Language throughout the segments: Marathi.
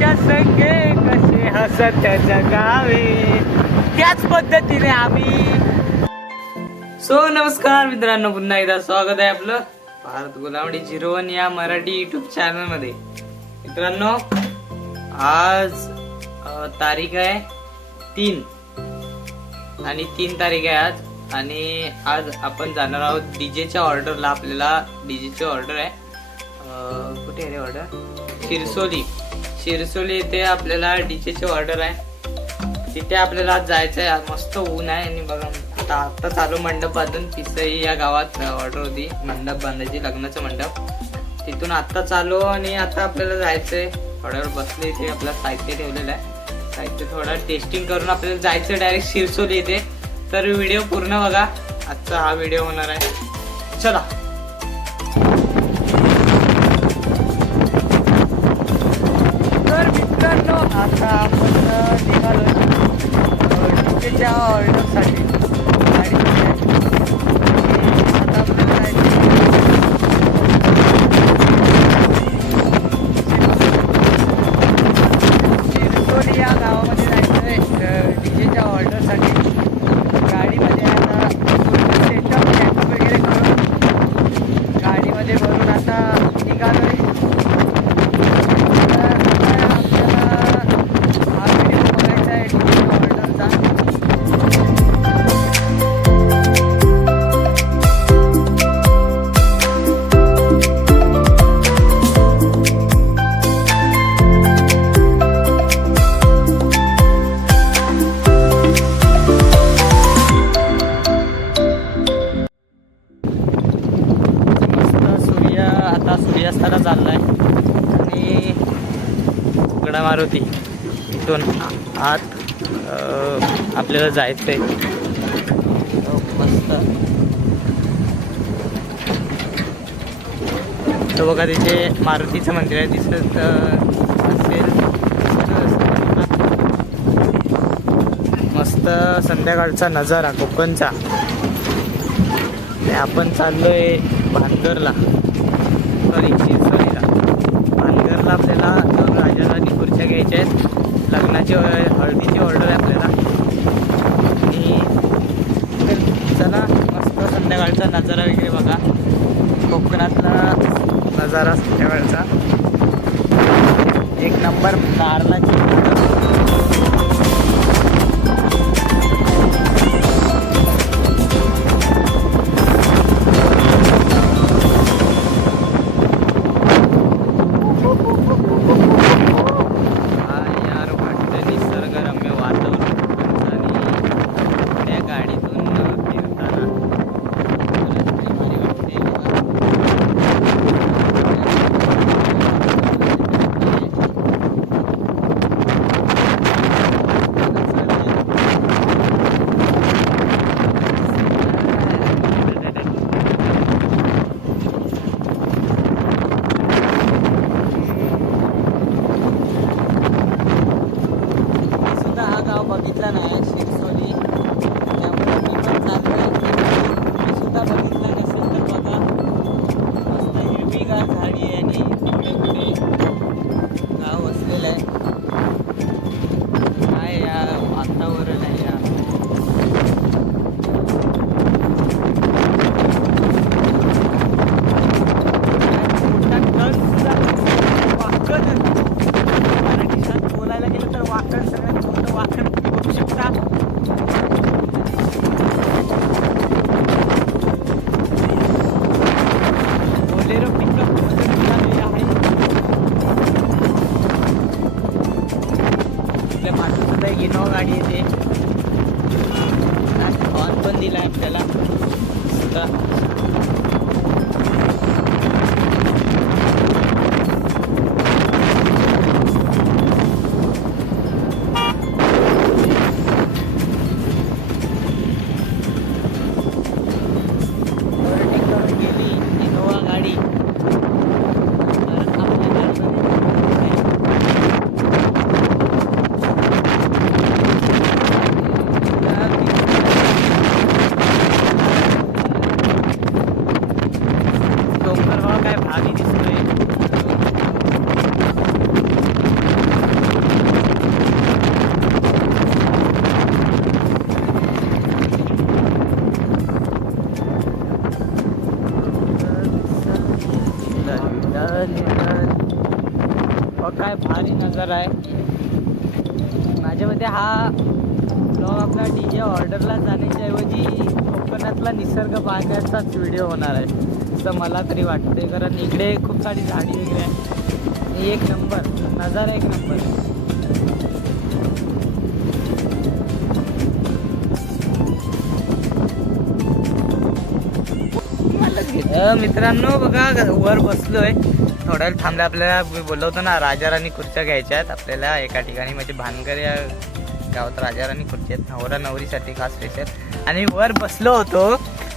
तिच्या संगे कसे हसत जगावे त्याच पद्धतीने आम्ही. सो नमस्कार मित्रांनो पुन्हा एकदा स्वागत आहे आपलं भारत गुलावडी झिरो वन या मराठी युट्यूब चॅनलमध्ये मित्रांनो आज तारीख आहे तीन. आणि तीन तारीख आहे आज. आणि आज आपण जाणार आहोत डीजेच्या ऑर्डरला. आपल्याला डीजेची ऑर्डर आहे. कुठे आहे रे ऑर्डर शिरसोली. शिरसोली येथे आपल्याला डीचेची ऑर्डर आहे. तिथे आपल्याला आज जायचं आहे आज मस्त ऊन आहे आणि बघा आता आत्ता चालू मंडप बांधून पिसई या गावात ऑर्डर होती. मंडप बांधायची लग्नाचं मंडप. तिथून आत्ता चालू आणि आता आपल्याला जायचं आहे ऑर्डर बसले इथे आपलं साहित्य ठेवलेलं आहे. साहित्य थोडं टेस्टिंग करून आपल्याला जायचं डायरेक्ट शिरसोली येते तर व्हिडिओ पूर्ण बघा. आजचा हा व्हिडिओ होणार आहे. चला. आता आपण निघालो डीजेच्या ऑर्डरसाठी रस्त्याला चालला चाललाय. आणि उकडा मारुती इथून आत आपल्याला जायचंय. आहे मस्त. तो बघा तिथे मारुतीचं मंदिर आहे दिसत असेल. मस्त संध्याकाळचा नजारा कोकणचा. आणि आपण चाललोय भानगरला सॉरी शिरसोलीला पालघरला आपल्याला दोन राजाराणी खुर्च्या घ्यायच्या आहेत लग्नाची हळदीची ऑर्डर आहे आपल्याला. आणि चला मस्त संध्याकाळचा नजारा वगैरे बघा. कोकणातला नजारा संध्याकाळचा. एक नंबर नारळाची ಇನೋ ಗಾಡಿ ಇದೆ. ನಾನು ಬಂದಿಲ್ಲ ಅಂತೆಲ್ಲ. काय भारी नजर आहे. माझ्या मते हा ब्लॉग आपला डी जे ऑर्डरला जाण्याच्या ऐवजी कोकणातला निसर्ग पाहण्याचाच व्हिडिओ होणार आहे. असं मला तरी वाटते कारण इकडे खूप सारी झाडी वगैरे आहे एक नंबर नजारा एक नंबर मित्रांनो बघा वर बसलोय. थोड्या वेळ आपल्याला मी बोललो होतो ना राजा राणी खुर्च्या घ्यायच्या आहेत. आपल्याला एका ठिकाणी म्हणजे भानगर या गावात राजा राणी खुर्च्या आहेत. नवरा नवरीसाठी खास स्पेशल आणि वर बसलो होतो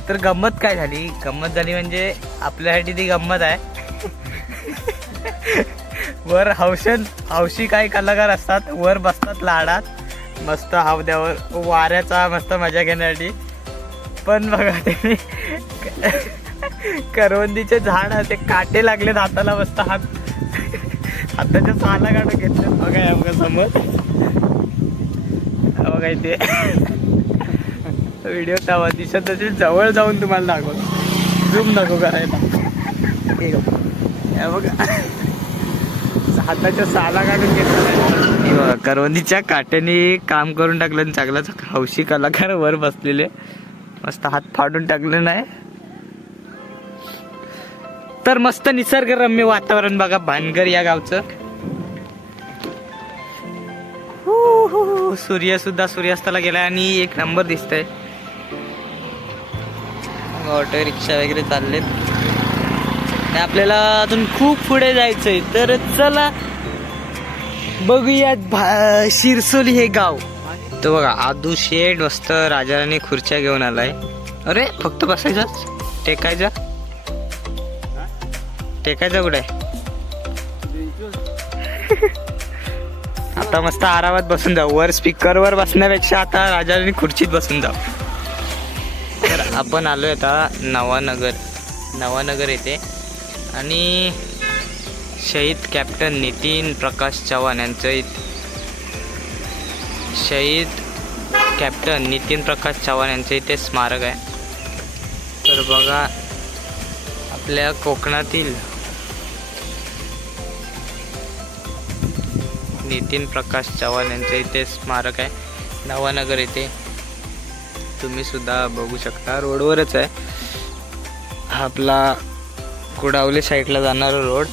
तर गंमत काय झाली? गंमत झाली म्हणजे आपल्यासाठी ती गंमत आहे. वर हौशन हौशी काही कलाकार असतात. वर बसतात लाडात. मस्त हवद्यावर वाऱ्याचा मस्त मजा घेण्यासाठी. पण बघा ते करवंदीचे झाड ते काटे लागलेत हाताला मस्त हात. हाताच्या साला काढून घेतलं. बघा या बघा समोर. बघा इथे. व्हिडिओ तेव्हा दिसत असेल जवळ जाऊन तुम्हाला दाखव झूम दाखव करायला. बघा. हाताच्या साला काढून घेतला. करवंदीच्या काट्याने काम करून टाकलं आणि चांगलाच हौशी कलाकार वर बसलेले. मस्त हात फाडून टाकले नाही. तर मस्त निसर्गरम्य वातावरण बघा भानगर या गावचं. सूर्य सुद्धा सूर्यास्ताला गेलाय आणि एक नंबर दिसतंय. ऑटो रिक्षा वगैरे चाललेत. आपल्याला अजून खूप पुढे जायचंय. तर चला बघूयात भा- शिरसोली हे गाव. तो बघा आदू शेड मस्त राजाराणी खुर्च्या घेऊन आलाय. अरे फक्त बसायचाच. टेकायचा. टेकायचा कुठे आता मस्त आरामात बसून जाऊ. वर स्पीकरवर बसण्यापेक्षा आता राजाराणी खुर्चीत बसून जाऊ. तर आपण आलोय आता नवानगर. नवानगर येथे. आणि शहीद कॅप्टन नितीन प्रकाश चव्हाण यांचं शहीद कॅप्टन नितीन प्रकाश चव्हाण यांचं इथे स्मारक आहे. तर बघा आपल्या कोकणातील नितीन प्रकाश चव्हाण यांचं इथे स्मारक आहे. नवानगर येथे. तुम्ही सुद्धा बघू शकता. रोडवरच आहे. हा आपला कुडावली साईडला जाणारा रोड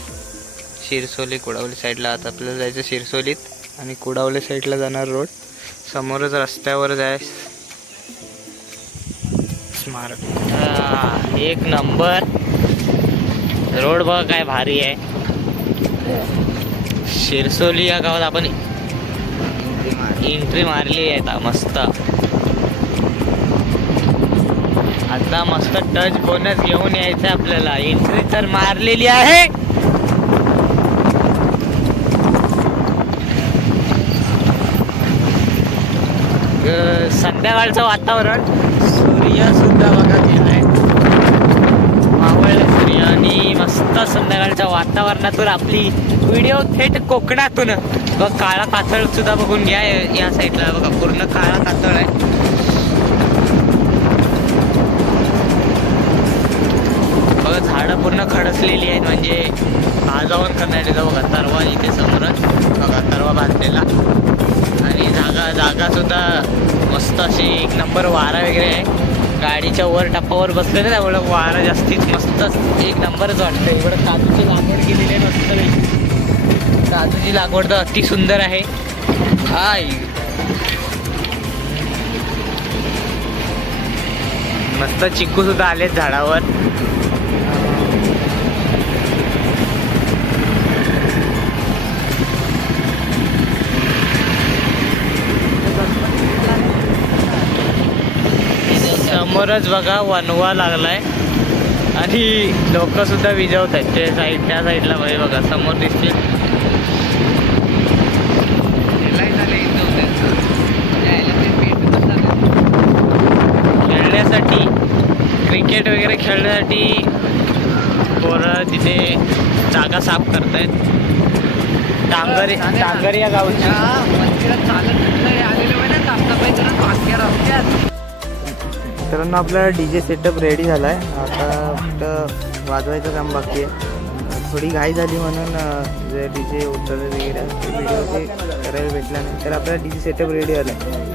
शिरसोली कुडावली साईडला आता आपल्याला जायचं शिरसोलीत आणि कुडावली साईडला जाणार रोड समोरच रस्त्यावरच आहे. स्मारक. एक नंबर रोड बघ काय भारी आहे. शिरसोली या गावात आपण एंट्री मारली आहे आता मस्त. आता मस्त टच बोनस घेऊन यायचं आपल्याला. एंट्री तर मारलेली आहे. संध्याकाळचं वातावरण. सूर्य सुद्धा बघा ते आहे मावळलं सूर्य आणि मस्त संध्याकाळच्या वातावरणातून आपली व्हिडिओ थेट कोकणातून. बघ काळा कातळ सुद्धा बघून घ्या या- साईडला. बघा पूर्ण काळा कातळ आहे. बघा झाडं पूर्ण खडसलेली आहेत म्हणजे आजावन करण्यासाठी बघा तरवा इथे समोरच बघा तरवा बांधलेला. आणि जागा जागा सुद्धा मस्त अशी एक नंबर वारा वगैरे आहे. गाडीच्या वर टप्पावर बसले ना त्यामुळं वारा जास्तीत मस्तच एक नंबरच वाटतं इकडं काजूची लागवड केलेली आहे मस्त काजूची लागवड तर अति सुंदर आहे. हाय. मस्त चिक्कू सुद्धा आलेत झाडावर. समोरच बघा वनवा लागलाय. आणि लोक सुद्धा विजवत आहेत. ते साईड त्या साईडला बघा बघा समोर दिसते खेळण्यासाठी क्रिकेट वगैरे खेळण्यासाठी पोरं तिथे जागा साफ करतायत. डांगर डांगर या गावची. मित्रांनो आपला डी जे सेटअप रेडी झाला आहे आता फक्त वाजवायचं काम बाकी आहे. थोडी घाई झाली म्हणून जे डी जे उतरले वगैरे ते व्हिडिओ ते करायला भेटला नाही. तर आपला डी जे सेटअप रेडी आला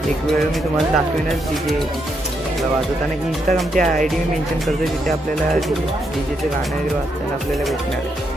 एक वेळ मी तुम्हाला दाखवेनच डी जे वाजवताना इंस्टाग्रामची आय डी मी मेन्शन करतो तिथे आपल्याला डी जेचं गाणं वगैरे वाजताना आपल्याला भेटणार. आहे